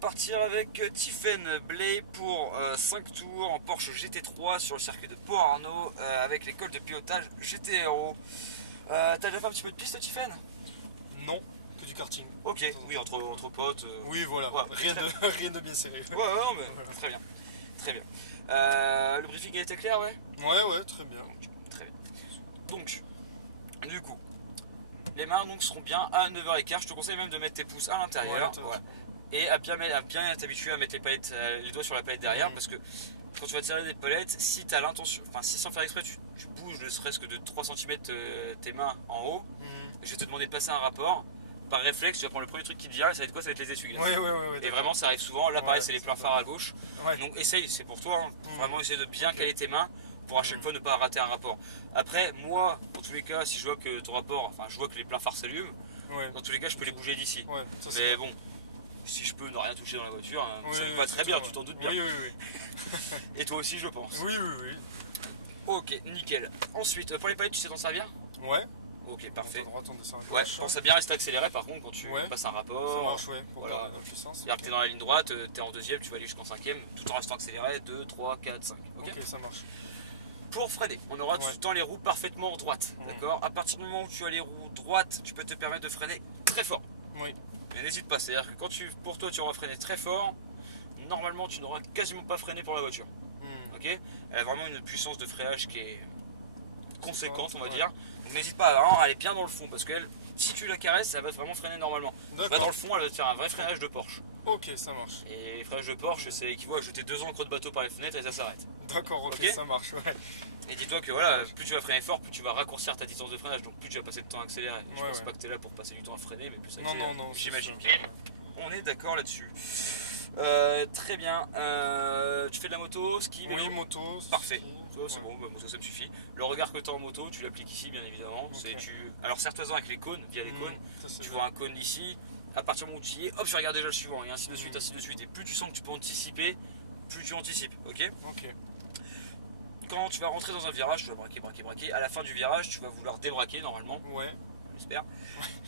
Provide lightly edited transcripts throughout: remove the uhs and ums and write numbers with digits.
partir avec Tiffen Blay pour 5 tours en Porsche GT3 sur le circuit de Pau-Arnaud avec l'école de pilotage GT-Aero. T'as déjà fait un petit peu de piste, Tiffen? Non, que du karting. Ok, oui, entre potes. Oui, voilà, ouais, rien de bien serré. Ouais, ouais, mais voilà. Très bien. Très bien. Le briefing a été clair, ouais? Ouais, très bien. Très bien. Donc, du coup, les mains donc, seront bien à 9h15. Je te conseille même de mettre tes pouces à l'intérieur. Ouais, voilà. Et à bien t'habituer à mettre les doigts sur la palette derrière, parce que quand tu vas tirer des palettes, si tu as l'intention, enfin si sans faire exprès tu bouges ne serait-ce que de 3 cm tes mains en haut, je vais te demander de passer un rapport. Par réflexe, tu vas prendre le premier truc qui te vient et ça va être quoi? Ça va être les essuie-glaces. Ouais, et vraiment ça arrive souvent. Là pareil, c'est les pleins phares à gauche. Ouais. Donc essaye, c'est pour toi, hein, vraiment essayer de bien caler tes mains pour à chaque fois ne pas rater un rapport. Après, moi, dans tous les cas, si je vois que ton rapport, enfin je vois que les pleins phares s'allument, dans tous les cas je peux les bouger d'ici. Mais bon, si je peux ne rien toucher dans la voiture, ça me va très bien, tu t'en doutes bien. Oui. Et toi aussi, je pense. Oui. Ok, nickel. Ensuite, pour les palettes, tu sais t'en servir? Ouais. Ok, parfait. On descend à Ouais, gauche. pense à bien rester accéléré par contre quand tu passes un rapport. Ça marche, pour voilà. garder notre puissance. C'est-à-dire que t'es dans la ligne droite, t'es en deuxième, tu vas aller jusqu'en cinquième, tout en restant accéléré, 2, 3, 4, 5. Ok, ça marche. Pour freiner, on aura tout le temps les roues parfaitement droites. D'accord? À partir du moment où tu as les roues droites, tu peux te permettre de freiner très fort. Oui. Mais n'hésite pas, c'est-à-dire que quand pour toi tu auras freiné très fort, normalement tu n'auras quasiment pas freiné pour la voiture. Ok? Elle a vraiment une puissance de freinage qui est conséquente, on va dire. Donc n'hésite pas à aller bien dans le fond parce que si tu la caresses, elle va vraiment freiner normalement. Tu vas dans le fond, elle va te faire un vrai freinage de Porsche. Ok, ça marche. Et les freinages de Porsche, c'est équivaut à jeter 2 encres de bateau par les fenêtres et ça s'arrête. D'accord, ok, ça marche, Et dis-toi que voilà, plus tu vas freiner fort, plus tu vas raccourcir ta distance de freinage, donc plus tu vas passer de temps à accélérer. Je pense pas que tu es là pour passer du temps à freiner, mais plus à accélérer. Non, j'imagine. On est d'accord là-dessus. Très bien. Tu fais de la moto, ski, vélo? Oui, moto. Parfait. C'est bon, moto ça me suffit. Le regard que tu as en moto, tu l'appliques ici bien évidemment. Alors serre-toi avec les cônes, via les cônes. Tu vois un cône ici. À partir du moment où tu y es, hop, tu regardes déjà le suivant et ainsi de suite, ainsi de suite. Et plus tu sens que tu peux anticiper, plus tu anticipes. Ok. Quand tu vas rentrer dans un virage, tu vas braquer. À la fin du virage, tu vas vouloir débraquer normalement. Ouais. J'espère.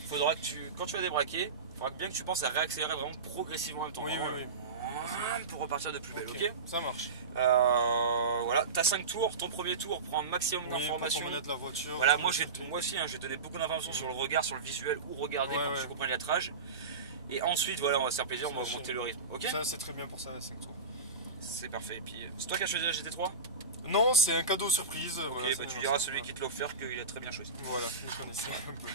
Faudra que quand tu vas débraquer, il faudra bien que tu penses à réaccélérer vraiment progressivement en même temps. Oui. Pour repartir de plus belle, ok? Ça marche. Voilà, t'as 5 tours, ton premier tour prend un maximum d'informations. La voiture, voilà, moi aussi, j'ai donné beaucoup d'informations sur le regard, sur le visuel, où regarder pour que tu comprennes l'attrage. Et ensuite, voilà, on va se faire plaisir, on va augmenter le rythme, ok? Ça, c'est très bien pour ça, 5 tours. C'est parfait. Et puis, c'est toi qui as choisi la GT3? Non, c'est un cadeau surprise. Ok, voilà, tu diras à celui qui te l'a offert qu'il a très bien choisi. Voilà, je connaissais un peu.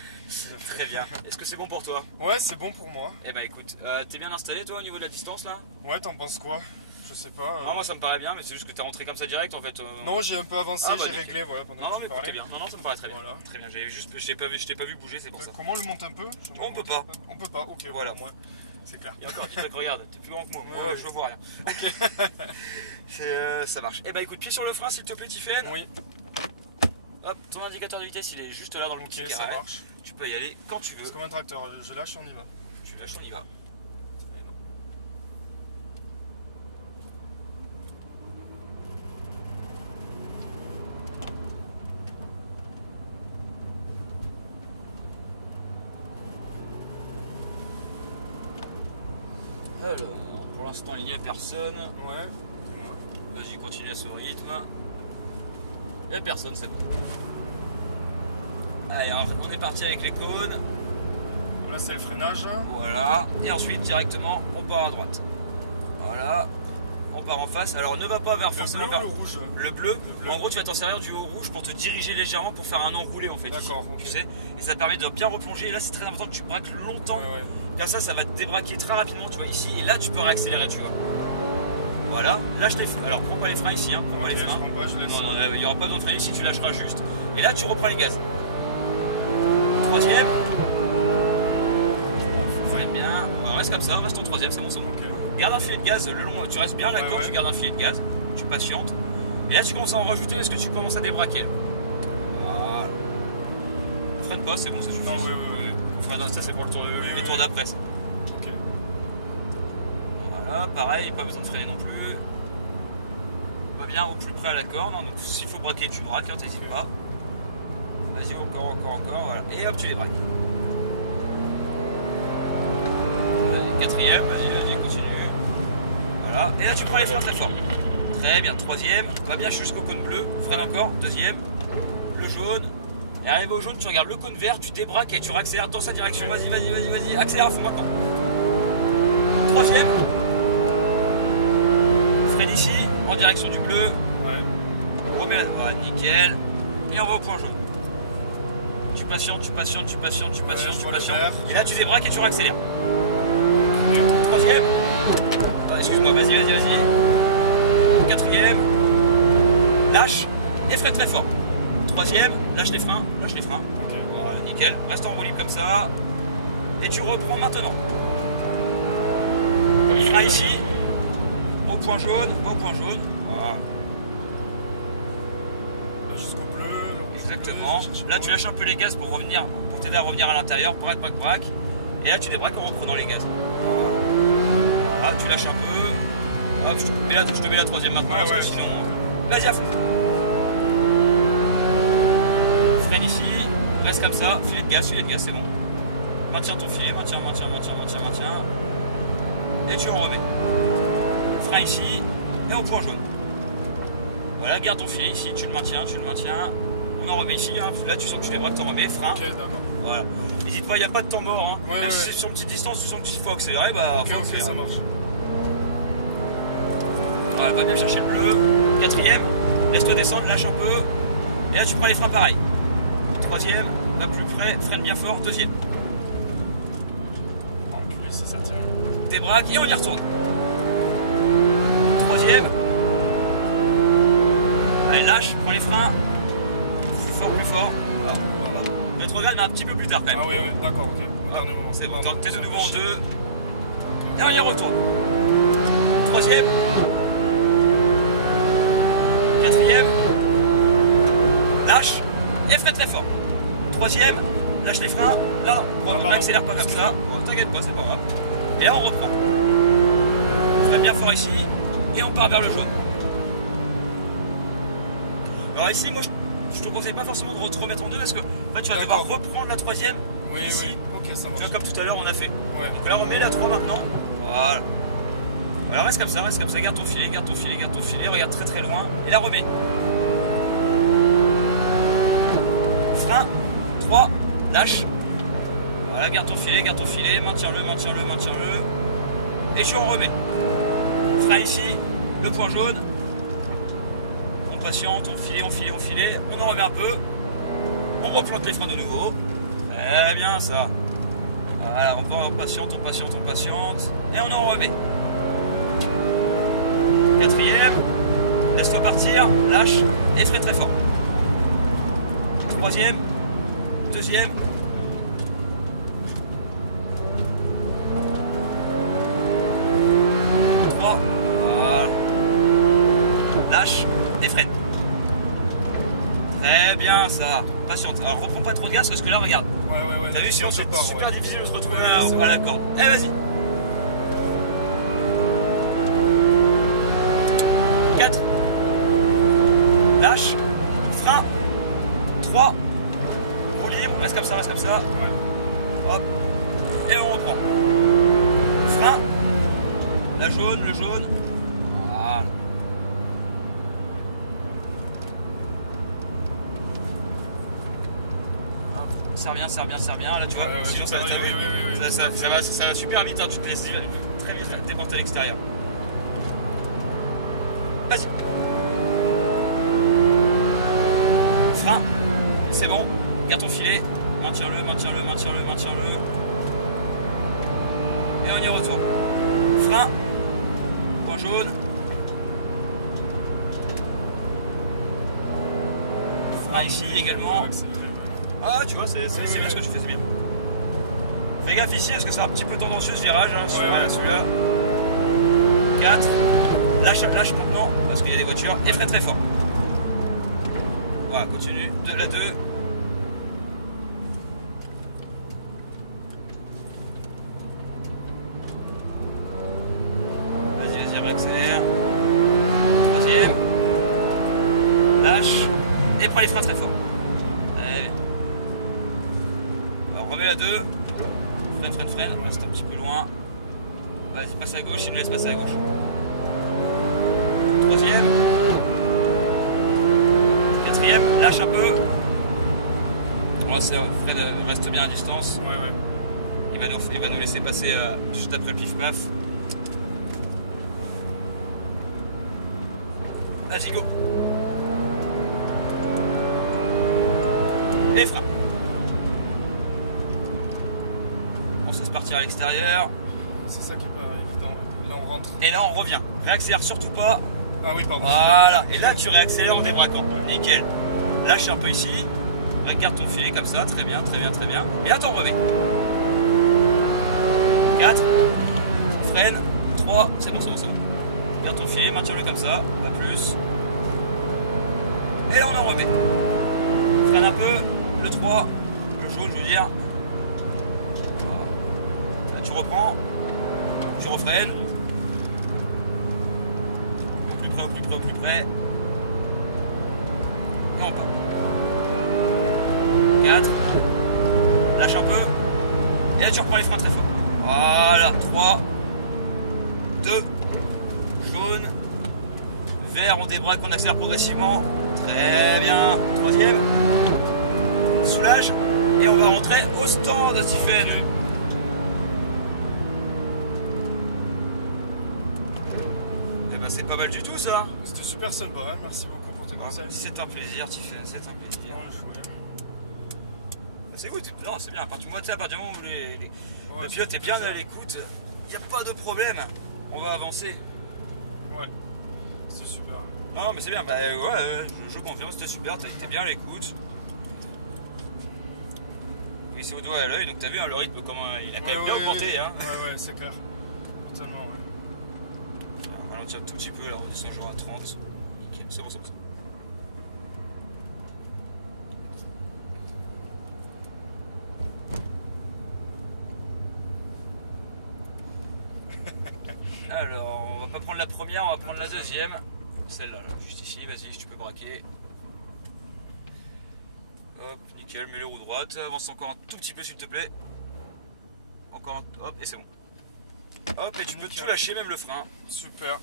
Très bien. Est-ce que c'est bon pour toi? Ouais, c'est bon pour moi. Eh bah écoute, t'es bien installé toi au niveau de la distance là? Ouais, t'en penses quoi? Je sais pas. Non, moi ça me paraît bien, mais c'est juste que t'es rentré comme ça direct en fait. Non, j'ai un peu avancé, j'ai réglé. Voilà, non, mais écoutez bien. Non, ça me paraît très bien. Voilà. Très bien, je t'ai pas vu bouger, c'est pour ça. Comment on le monte un peu? On peut pas. On peut pas, ok. Voilà, moi. C'est clair. Et encore, dis-toi que regarde, t'es plus grand que moi. Moi, je vois rien. Ok. Ça marche. Eh bah écoute, pied sur le frein s'il te plaît, Tiffen. Oui. Hop, ton indicateur de vitesse il est juste là dans le petit carré. Ça marche. Tu peux y aller quand tu veux. C'est comme un tracteur, je lâche, on y va. Tu lâches, on y va. Alors, pour l'instant il n'y a personne. Ouais. Vas-y, continue à ce rythme. Il n'y a personne, c'est bon. Allez, alors, on est parti avec les cônes. Là, c'est le freinage. Voilà. Et ensuite, directement, on part à droite. Voilà. On part en face. Alors, ne va pas vers forcément vers le rouge. Le bleu. En gros, tu vas t'en servir du haut rouge pour te diriger légèrement pour faire un enroulé en fait. D'accord. Tu sais. Et ça te permet de bien replonger. Et là, c'est très important que tu braques longtemps. Comme ça va te débraquer très rapidement, tu vois, ici. Et là, tu peux réaccélérer, tu vois. Voilà, lâche les freins. Alors, prends pas les freins ici, hein. Prends pas les freins. Je laisse. Non, il n'y aura pas besoin de freiner ici, tu lâcheras juste. Et là, tu reprends les gaz. Troisième. Freine bien. Reste comme ça, reste en troisième, c'est bon, c'est bon. Garde un filet de gaz le long, tu restes bien à la corde, tu gardes un filet de gaz. Tu patientes. Et là, tu commences à en rajouter parce que tu commences à débraquer. Voilà. Freine pas, c'est bon, ça suffit. Non, oui. Freine, ça, c'est pour le les tours d'après. Voilà, pareil, pas besoin de freiner non plus. On va bien au plus près à la corde, hein, donc s'il faut braquer, tu braques, hein, t'hésites pas. Vas-y, encore, voilà. Et hop, tu les braques. Vas-y, quatrième, vas-y, continue. ça. Et là, tu prends les freins très fort. Très bien. Troisième. Va bien jusqu'au cône bleu. Freine encore. Deuxième. Le jaune. Et arrivé au jaune, tu regardes le cône vert, tu débraques et tu réaccélères dans sa direction. Vas-y, vas-y, vas-y, vas-y. Accélère à fond maintenant. Troisième. Freine ici, en direction du bleu. Ouais. Remets la... Voilà, nickel. Et on va au point jaune. Tu patientes, tu patientes, tu patientes, tu patientes, tu patientes. Et là, tu débraques et tu réaccélères. Troisième. Ah, excuse-moi, vas-y, vas-y, vas-y. Quatrième. Lâche et freine très fort. Troisième, lâche les freins, lâche les freins. Ok. Voilà, nickel. Reste en roue libre comme ça. Et tu reprends maintenant. Frein ici. Au point jaune, au point jaune. Voilà. Là, jusqu'au bleu. Exactement. Là, tu lâches un peu les gaz pour revenir, pour t'aider à revenir à l'intérieur. Braque, braque, braque. Et là, tu débraques en reprenant les gaz. Voilà, tu lâches un peu. Hop, je te mets la troisième maintenant, Ouais, parce que ouais. sinon... Vas-y à fond. Freine ici. Reste comme ça. Filet de gaz, c'est bon. Maintiens ton filet, maintiens. Et tu en remets. Frein ici. Et au point jaune. Voilà, garde ton filet ici, tu le maintiens. On en remet ici, hein. Là tu sens que tu débraques, t'en remets, frein. Ok, d'accord. Voilà. N'hésite pas, il n'y a pas de temps mort. Hein. Ouais, Même si ouais. c'est sur une petite distance, tu sens qu'il faut accélérer, bah Ok, faut ok, accélérer. ça marche. Voilà, va bien chercher le bleu. Quatrième, laisse-toi descendre, lâche un peu. Et là tu prends les freins pareil. Troisième, va plus près, freine bien fort. Deuxième, On va reculer si ça tire. débraque et on y retourne. Troisième. Allez, lâche, prends les freins. Plus fort. Ah, voilà. Rétrograde, mais un petit peu plus tard quand même. Ah oui, oui, d'accord, ok. Ah, Dernier moment. c'est bon, Pardon, t'es de ça nouveau fait en chier. deux. Et on y retourne. Troisième. Quatrième. Lâche. Et freine très fort. Troisième. Lâche les freins. Là, on n'accélère pas comme ça. Bon, t'inquiète pas, c'est pas grave. Et là, on reprend. Freine bien fort ici. Et on part vers le jaune. Alors ici, moi, je te conseille pas forcément de te remettre en deux parce que en fait, tu vas devoir reprendre la troisième. Oui, ici. oui, ok, ça Tu vois, marche. comme tout à l'heure, on a fait. Ouais. Donc là, on met la 3 maintenant. Voilà. Voilà, reste comme ça, garde ton filet, regarde très très loin. Et la remets. Frein, 3, lâche. Voilà, garde ton filet, maintiens-le. Et tu en remets. Frein ici, le point jaune. On patiente, on filet, on en remet un peu. On replante les freins de nouveau. Très bien ça. Voilà, on patiente. Et on en remet. Quatrième. Laisse-toi partir. Lâche. Et freine très fort. Troisième. Deuxième. Trois. Voilà. Lâche. Et freine. Très bien ça. Patiente. Alors reprends pas trop de gaz parce que là regarde. Ouais. T'as vu, sinon c'est pas, super ouais. difficile de se retrouver Ouais, à la corde. Allez, vas-y. 4. Lâche. Frein. 3. Roue libre. Reste comme ça. Ouais. Hop. Et on reprend. Frein. Le jaune. Voilà. Serre bien. Là, tu vois, Ouais, sinon super, ça, t'as vu, oui. ça va super vite, hein, tu te laisses très vite démonter à l'extérieur. Vas-y. Frein. C'est bon. Garde ton filet. Maintiens-le. Et on y retourne. Frein. Point jaune. Frein ici également. Ouais, c'est très bon. Ah, tu vois, c'est bien ce que tu fais, c'est bien. Fais gaffe ici, parce que c'est un petit peu tendancieux ce virage, hein, celui-là. 4. Lâche maintenant, parce qu'il y a des voitures, et freine très fort. Voilà, continue. La 2. Vas-y, réaccélère. Troisième. Lâche. Et prends les freins très fort. Allez. Alors, remets la 2. Freine. Reste un petit peu loin. Vas-y, passe à gauche, il nous laisse passer à gauche. quatrième, lâche un peu. Bon, Fred reste bien à distance. Ouais, ouais. Il va nous laisser passer juste après le pif-paf. Vas-y, go. Et frein. On se laisse partir à l'extérieur. C'est ça qui est pas évident. Là, on rentre. Et là, on revient. Réaccélère surtout pas. Ah oui, pardon. Voilà. Et là, tu réaccélères en débraquant. Nickel. Lâche un peu ici. Regarde ton filet comme ça. Très bien, très bien, très bien. Et là, t'en remets. 4. Freine. 3. C'est bon, c'est bon, c'est bon. Garde ton filet, maintiens-le comme ça. Pas plus. Et là, on en remet. Freine un peu. Le 3. Le jaune, je veux dire. Là, tu reprends. Tu refreines. Au plus près, au plus près, au plus près. Et on part. 4. Lâche un peu. Et là, tu reprends les freins très fort. Voilà. 3. 2. Jaune. Vert, on débraque, on accélère progressivement. Très bien. Troisième. Soulage. Et on va rentrer au stand, Stephen. Eh ben, c'est pas mal du tout, ça. C'était super sympa, hein. Merci beaucoup pour tes conseils. C'est un plaisir, Stephen. C'est un plaisir. C'est good. Non, c'est bien. À partir du moment où le pilote est bien à l'écoute, il n'y a pas de problème. On va avancer. Ouais. C'est super. Non, mais c'est bien. Bah, ouais, je confirme. C'était super. T'as été bien à l'écoute. Oui, c'est au doigt à l'œil. Donc, t'as vu hein, le rythme, comment il a quand même bien augmenté. Hein. Ouais, c'est clair. Totalement, ouais. On va ralentir un tout petit peu. Là, on descend genre à 30. Nickel. C'est bon, c'est bon. Alors, on va pas prendre la première, on va prendre la deuxième. Celle-là, là, juste ici, vas-y, tu peux braquer. Hop, nickel, mets les roues droites. Avance encore un tout petit peu, s'il te plaît. Encore un... Hop, et c'est bon. Hop, et tu peux tout lâcher, même le frein. Super.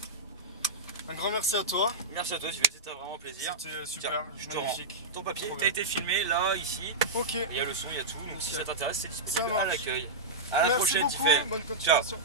Un grand merci à toi. Merci à toi, c'était vraiment plaisir. C'était super, tiens, je te rends magnifique. ton papier, tu as été filmé là, ici. Ok. Il y a le son, il y a tout. Donc si ça t'intéresse, c'est disponible Ça à l'accueil. À la prochaine, Tiffany. Bonne Ciao. continuation.